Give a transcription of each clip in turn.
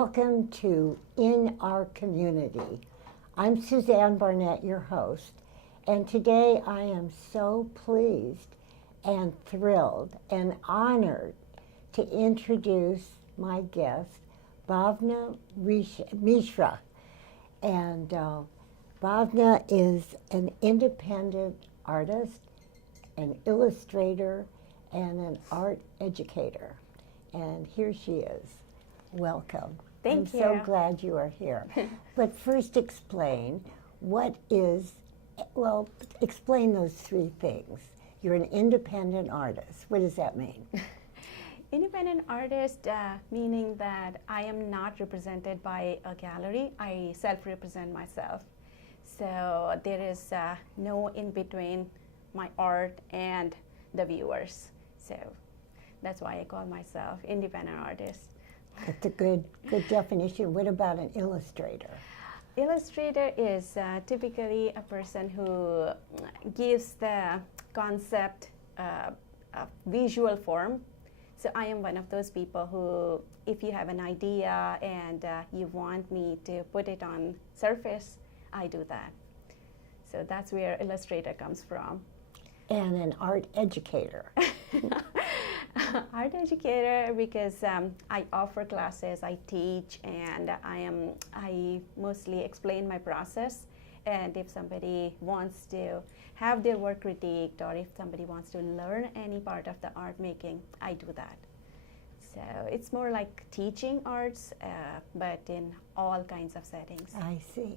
Welcome to In Our Community. I'm Suzanne Barnett, your host, and today I am so pleased and thrilled and honored to introduce my guest, Bhavna Misra. And Bhavna is an independent artist, an illustrator, and an art educator. And here she is. Welcome. Thank you. I'm so glad you are here. But first explain explain those three things. You're an independent artist. What does that mean? Independent artist, meaning that I am not represented by a gallery. I self-represent myself. So there is no in between my art and the viewers. So that's why I call myself independent artist. That's a good definition. What about an illustrator? Illustrator is typically a person who gives the concept a visual form. So I am one of those people who, if you have an idea and you want me to put it on surface, I do that. So that's where illustrator comes from. And an art educator. Art educator because I offer classes, I teach, and I mostly explain my process. And if somebody wants to have their work critiqued, or if somebody wants to learn any part of the art making, I do that. So it's more like teaching arts, but in all kinds of settings. I see.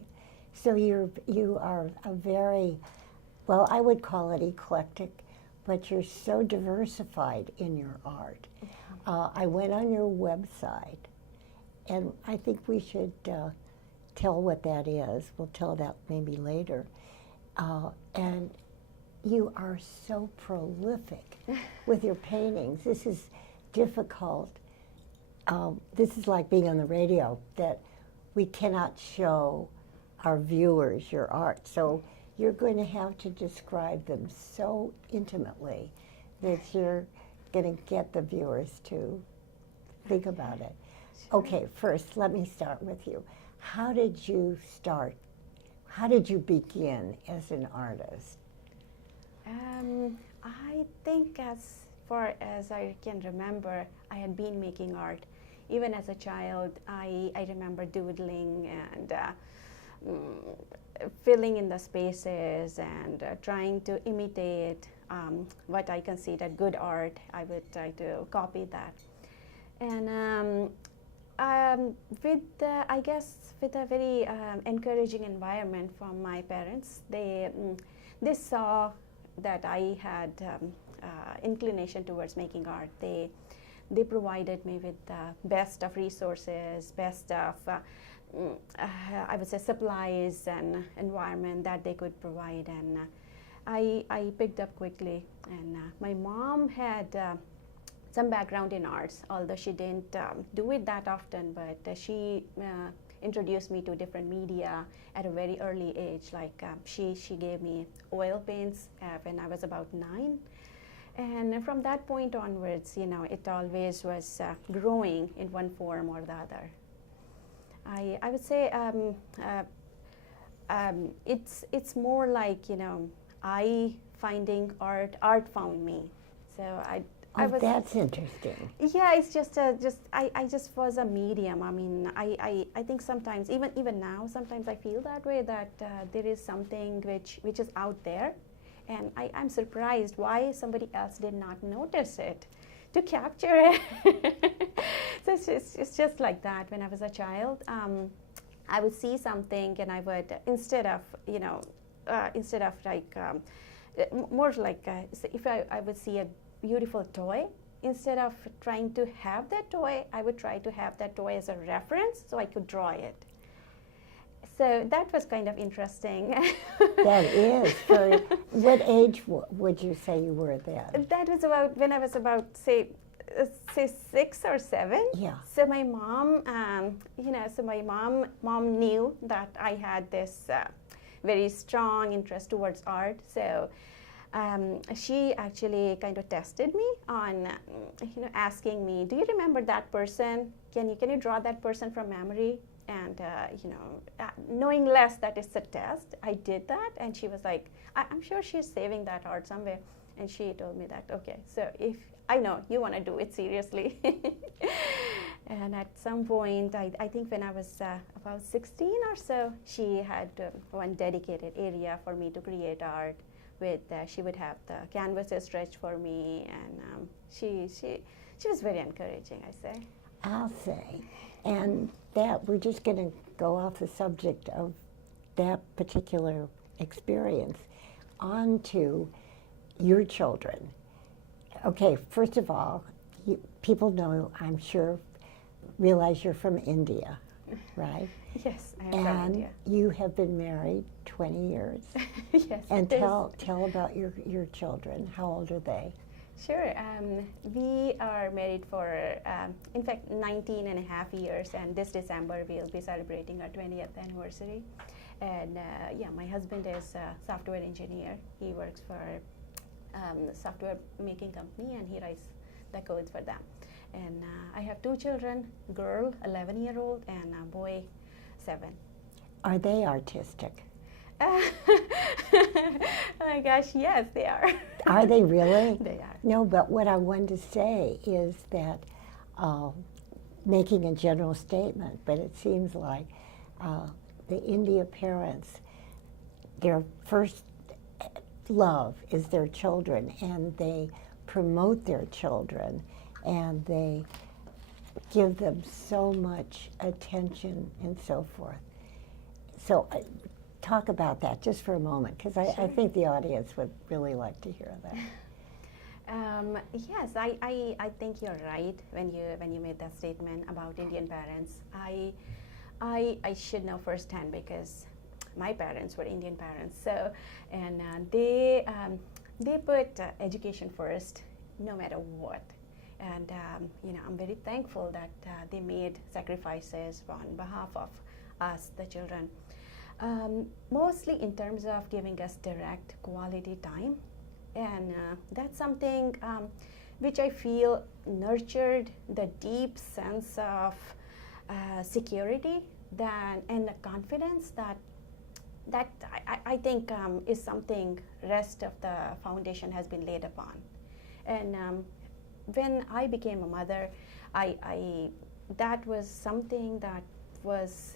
So you are a very, well, I would call it eclectic, but you're so diversified in your art. Yeah. I went on your website, and I think we should tell what that is. We'll tell that maybe later. And you are so prolific with your paintings. This is difficult. This is like being on the radio, that we cannot show our viewers your art. So you're going to have to describe them so intimately that you're going to get the viewers to think about it. Sure. Okay, first, let me start with you. How did you start? How did you begin as an artist? I think as far as I can remember, I had been making art. Even as a child, I remember doodling and filling in the spaces and trying to imitate what I consider good art. I would try to copy that. And with a very encouraging environment from my parents, they saw that I had inclination towards making art. They provided me with the best of resources, best of I would say supplies and environment that they could provide, and I picked up quickly. And my mom had some background in arts, although she didn't do it that often, but she introduced me to different media at a very early age. Like she gave me oil paints when I was about 9. And from that point onwards, it always was growing in one form or the other. I would say it's more like I finding art found me. So I was. That's interesting. Yeah, it's just I just was a medium. I mean, I think sometimes even now sometimes I feel that way, that there is something which is out there, and I'm surprised why somebody else did not notice it to capture it. So it's just like that. When I was a child, I would see something, and I would instead of like more like if I would see a beautiful toy, instead of trying to have that toy, I would try to have that toy as a reference so I could draw it. So that was kind of interesting. That is. So what age would you say you were then? That was about when I was about say 6 or 7. Yeah. So my mom, mom knew that I had this very strong interest towards art. So she actually kind of tested me on, asking me, do you remember that person? Can you draw that person from memory? And knowing less that it's a test, I did that, and she was like, I'm sure she's saving that art somewhere. And she told me that, okay, so if I know you want to do it seriously. And at some point, I think when I was about 16 or so, she had one dedicated area for me to create art with. She would have the canvases stretched for me, and she was very encouraging, I say. I'll say. And that, we're just going to go off the subject of that particular experience onto your children. Okay, first of all, people know, I'm sure, realize you're from India, right? Yes, I am from India. And you have been married 20 years. Yes. And tell about your children. How old are they? Sure. We are married for, in fact, 19 and a half years, and this December we'll be celebrating our 20th anniversary. And my husband is a software engineer. He works for a software making company, and he writes the codes for them. And I have two children, girl, 11-year-old, and a boy, 7. Are they artistic? Oh my gosh, yes, they are. Are they really? They are. No, but what I wanted to say is that, making a general statement, but it seems like the India parents, their first love is their children, and they promote their children, and they give them so much attention and so forth. So talk about that just for a moment, because I think the audience would really like to hear that. Yes, I think you're right when you made that statement about Indian parents. I should know firsthand because my parents were Indian parents. So, and they put education first, no matter what. And I'm very thankful that they made sacrifices on behalf of us, the children. Mostly in terms of giving us direct quality time, and that's something which I feel nurtured the deep sense of security and the confidence that I think is something rest of the foundation has been laid upon. And when I became a mother, that was something that was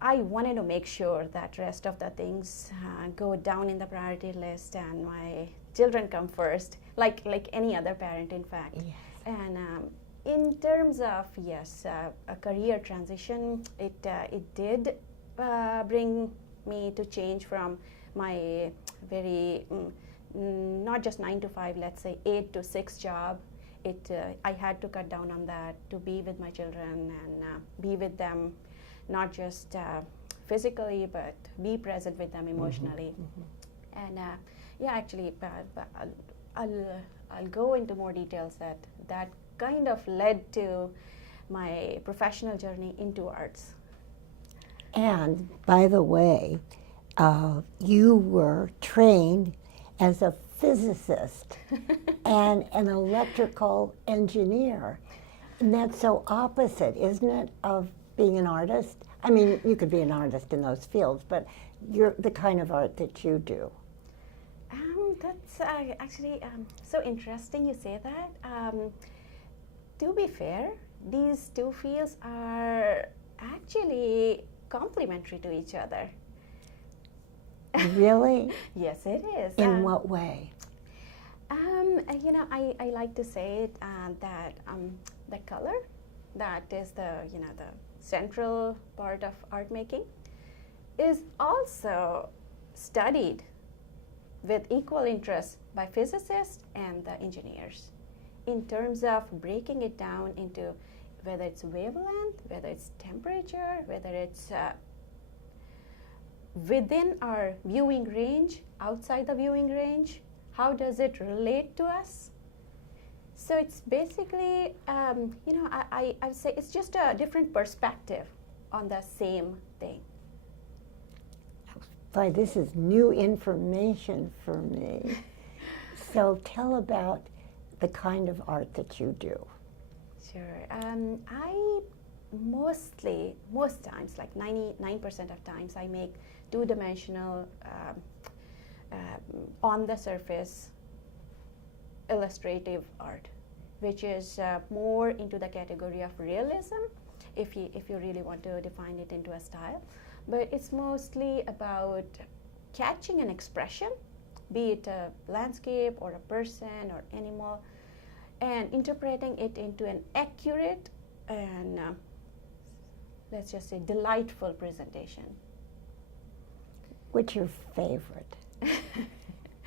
I wanted to make sure that rest of the things go down in the priority list, and my children come first, like any other parent, in fact. Yes. And in terms of a career transition, it did bring me to change from my very not just 9 to 5, let's say 8 to 6 job. I had to cut down on that to be with my children and be with them. Not just physically, but be present with them emotionally. Mm-hmm. And actually, I'll go into more details that kind of led to my professional journey into arts. And by the way, you were trained as a physicist and an electrical engineer. And that's so opposite, isn't it, of being an artist? I mean, you could be an artist in those fields, but you're the kind of art that you do. That's actually so interesting you say that. To be fair, these two fields are actually complementary to each other. Really? Yes, it is. In what way? I like to say it, that the color, that is the central part of art making, is also studied with equal interest by physicists and the engineers in terms of breaking it down into whether it's wavelength, whether it's temperature, whether it's within our viewing range, outside the viewing range, how does it relate to us? So it's basically, I would say it's just a different perspective on the same thing. Boy, this is new information for me. So tell about the kind of art that you do. Sure. I most times, like 99% of times, I make two-dimensional, on the surface illustrative art, which is more into the category of realism, if you really want to define it into a style. But it's mostly about catching an expression, be it a landscape or a person or animal, and interpreting it into an accurate and let's just say delightful presentation. What's your favorite?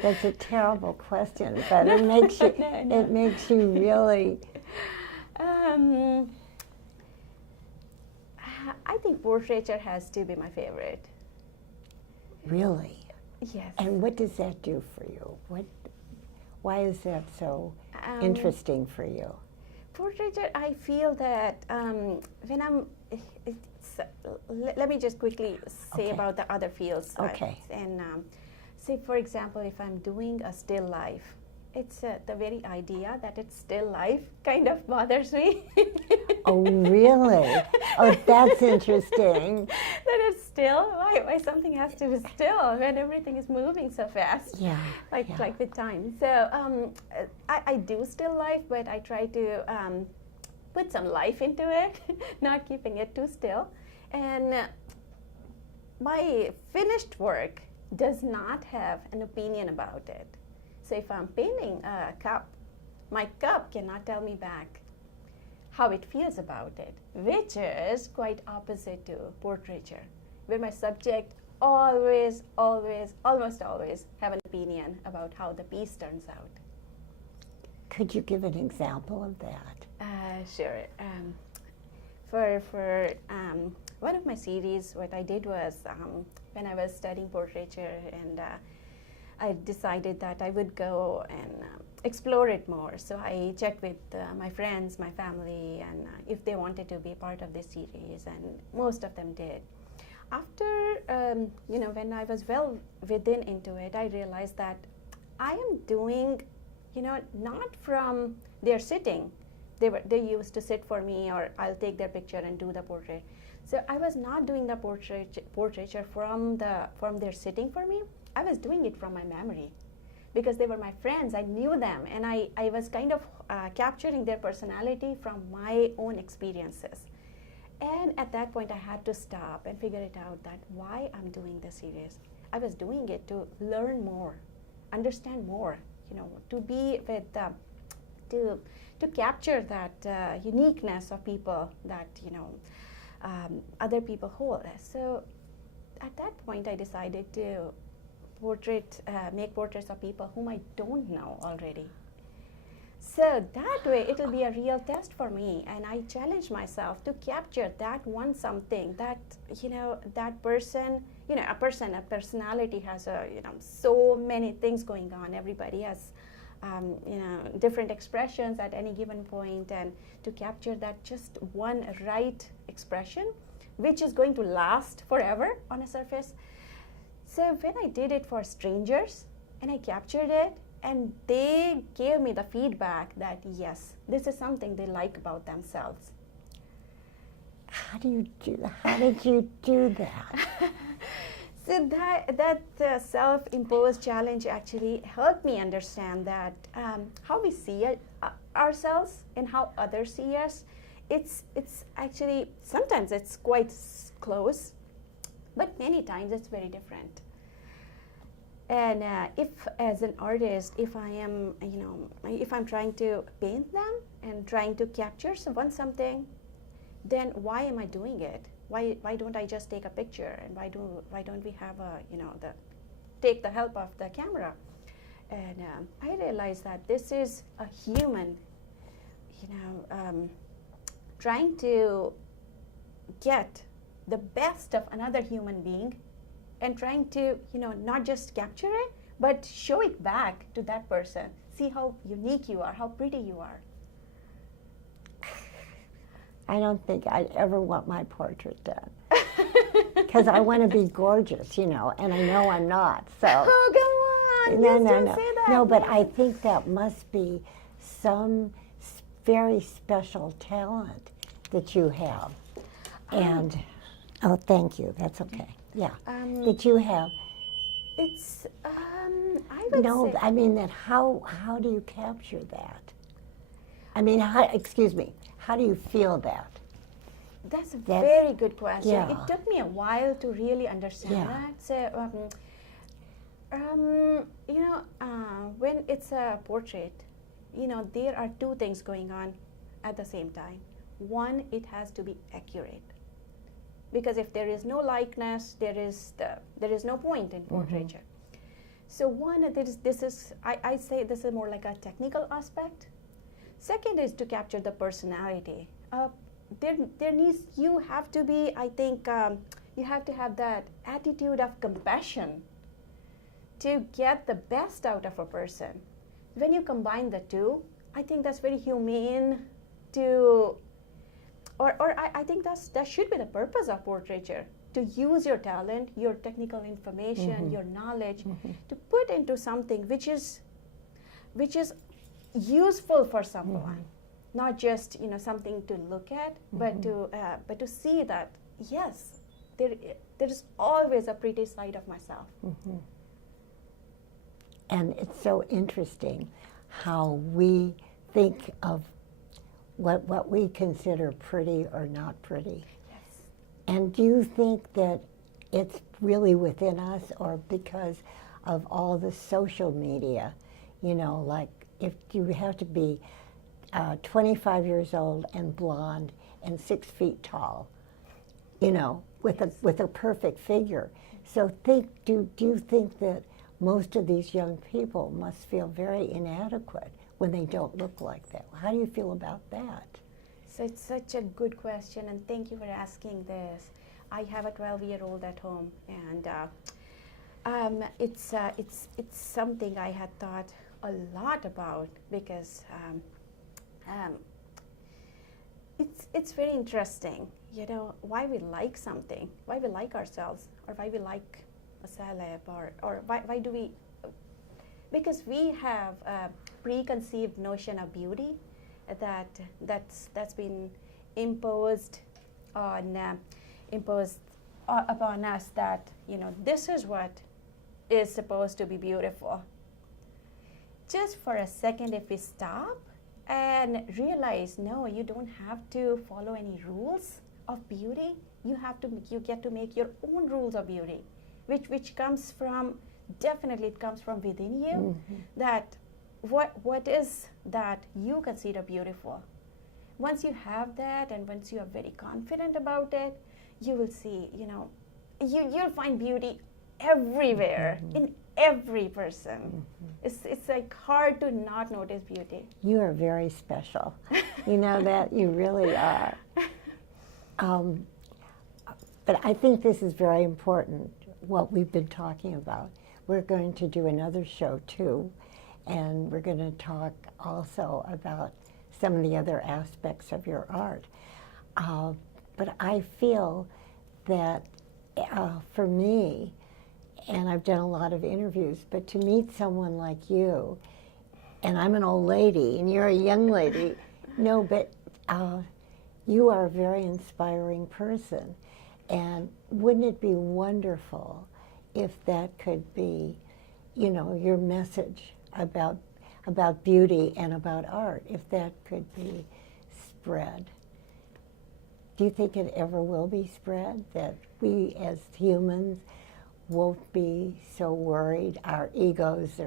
That's a terrible question, but it makes you it makes you really. I think portraiture has to be my favorite. Really? Yes. And what does that do for you? Why is that so interesting for you? Portraiture, I feel that when I'm, let me just quickly say Okay. about the other fields. Okay. And say, for example, if I'm doing a still life, it's the very idea that it's still life kind of bothers me. Oh, really? Oh, that's interesting. That it's still, why something has to be still when everything is moving so fast. Yeah. Like with time. So I do still life, but I try to put some life into it, not keeping it too still. And my finished work does not have an opinion about it. So if I'm painting a cup, my cup cannot tell me back how it feels about it, which is quite opposite to portraiture, where my subject almost always have an opinion about how the piece turns out. Could you give an example of that? Sure. For one of my series, what I did was when I was studying portraiture, and I decided that I would go and explore it more. So I checked with my friends, my family, and if they wanted to be part of this series, and most of them did. After, when I was well within into it, I realized that I am doing, not from their sitting. They used to sit for me, or I'll take their picture and do the portrait. So I was not doing the portraiture from their sitting for me. I was doing it from my memory, because they were my friends. I knew them, and I was kind of capturing their personality from my own experiences. And at that point, I had to stop and figure it out, that why I'm doing this series. I was doing it to learn more, understand more, to be with, to capture that uniqueness of people that, other people hold. So at that point, I decided to make portraits of people whom I don't know already. So that way, it will be a real test for me, and I challenge myself to capture that one something that, that person, a personality has so many things going on. Everybody has, different expressions at any given point, and to capture that just one right expression, which is going to last forever on a surface. So when I did it for strangers, and I captured it, and they gave me the feedback that yes, this is something they like about themselves. How did you do that? So that self-imposed challenge actually helped me understand that how we see ourselves and how others see us, it's actually, sometimes it's quite close, but many times it's very different. And if, as an artist, if I am, if I'm trying to paint them and trying to capture something, then why am I doing it? Why don't I just take a picture? And why don't we have take the help of the camera? And I realized that this is a human, trying to get the best of another human being, and trying to, not just capture it, but show it back to that person. See how unique you are, how pretty you are. I don't think I'd ever want my portrait done. because I want to be gorgeous, you know, and I know I'm not. So Oh, come on! no, Just no, don't no, say that. no. But I think that must be some very special talent that you have. And oh, thank you. That's okay. Yeah, that you have. It's I would No, say I mean that. How do you capture that? I mean, excuse me. How do you feel that? that's a That's- very good question. yeah. It took me a while to really understand Yeah. that. So, you know, when it's a portrait, you know, there are two things going on at the same time. One, it has to be accurate, because if there is no likeness, there is no point in portraiture. So one, I say this is more like a technical aspect. Second is to capture the personality. You have to be, I think, you have to have that attitude of compassion to get the best out of a person. When you combine the two, I think that's very humane to, I think that should be the purpose of portraiture, to use your talent, your technical information, your knowledge, to put into something which is useful for someone, not just, you know, something to look at, but to see that yes, there is always a pretty side of myself. And it's so interesting how we think of what we consider pretty or not pretty. Yes. And do you think that it's really within us, or because of all the social media, you know, like if you have to be 25 years old and blonde and 6 feet tall, you know, with a perfect figure. So do you think that most of these young people must feel very inadequate when they don't look like that? How do you feel about that? So it's such a good question, and thank you for asking this. I have a 12-year-old at home, and it's something I had thought a lot about, because it's very interesting, you know, why we like something, why we like ourselves, or why we like a celeb, or why do we, because we have a preconceived notion of beauty that's been imposed upon us, that, you know, this is what is supposed to be beautiful. Just for a second, if we stop and realize, no, you don't have to follow any rules of beauty. You get to make your own rules of beauty, which comes from, definitely it comes from within you. That what is that you consider beautiful. Once you have that, and once you are very confident about it, you will see, you know, you'll find beauty everywhere, in every person. It's like hard to not notice beauty. You are very special. You know that, you really are. But I think this is very important, what we've been talking about. We're going to do another show too, and we're going to talk also about some of the other aspects of your art. But I feel that for me, and I've done a lot of interviews, but to meet someone like you, and I'm an old lady and you're a young lady, no, but you are a very inspiring person. And wouldn't it be wonderful if that could be, you know, your message about beauty and about art, if that could be spread? Do you think it ever will be spread, that we as humans won't be so worried? Our egos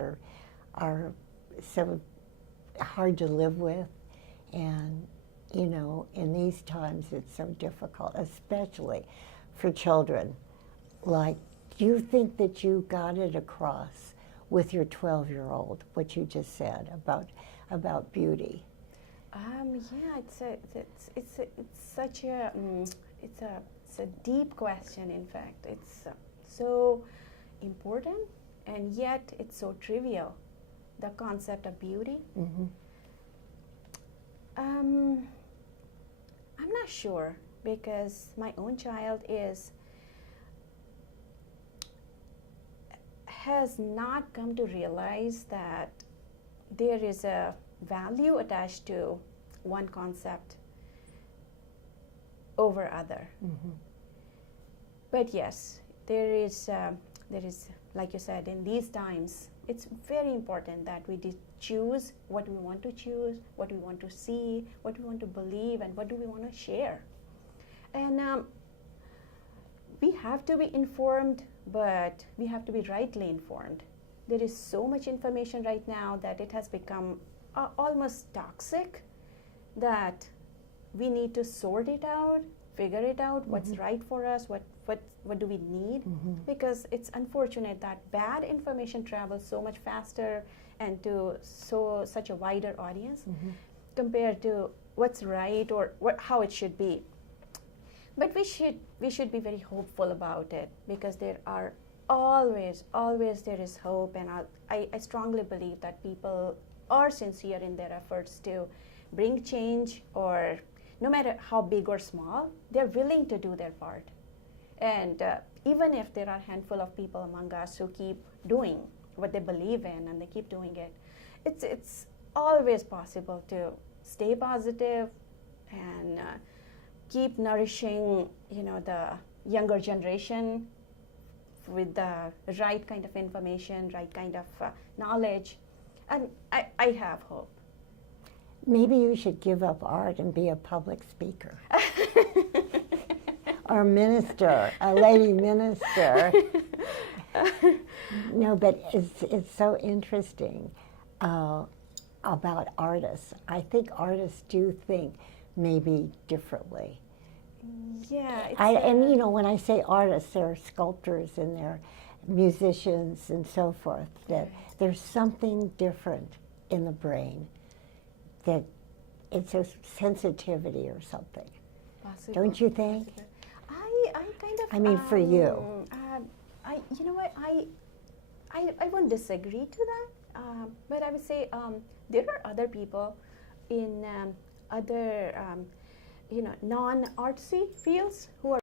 are so hard to live with, and, you know, in these times it's so difficult, especially for children. Like, do you think that you got it across with your 12-year-old, what you just said about beauty? Yeah, it's such a it's a deep question. In fact, it's so important, and yet it's so trivial. The concept of beauty. I'm not sure, because my own child is has not come to realize that there is a value attached to one concept over other. Mm-hmm. But yes, there is, like you said, in these times, it's very important that we choose what we want to choose, what we want to see, what we want to believe, and what do we want to share. And we have to be informed, but we have to be rightly informed. There is so much information right now that it has become almost toxic, that we need to sort it out, figure it out, what's right for us, what do we need, because it's unfortunate that bad information travels so much faster and to such a wider audience compared to what's right or how it should be. But we should be very hopeful about it, because there are always there is hope, and I strongly believe that people are sincere in their efforts to bring change, or no matter how big or small, they're willing to do their part. And even if there are a handful of people among us who keep doing what they believe in and they keep doing it, it's always possible to stay positive and keep nourishing, the younger generation with the right kind of information, right kind of knowledge, and I have hope. Maybe you should give up art and be a public speaker. Or minister, a lady minister. No, but it's so interesting about artists. I think artists do think maybe differently. Yeah. And when I say artists, there are sculptors and there are musicians and so forth, that there's something different in the brain, that it's a sensitivity or something. Possible. Don't you think? I kind of. I mean, for you. You know what? I won't disagree to that, but I would say there are other people in other non-artsy fields who are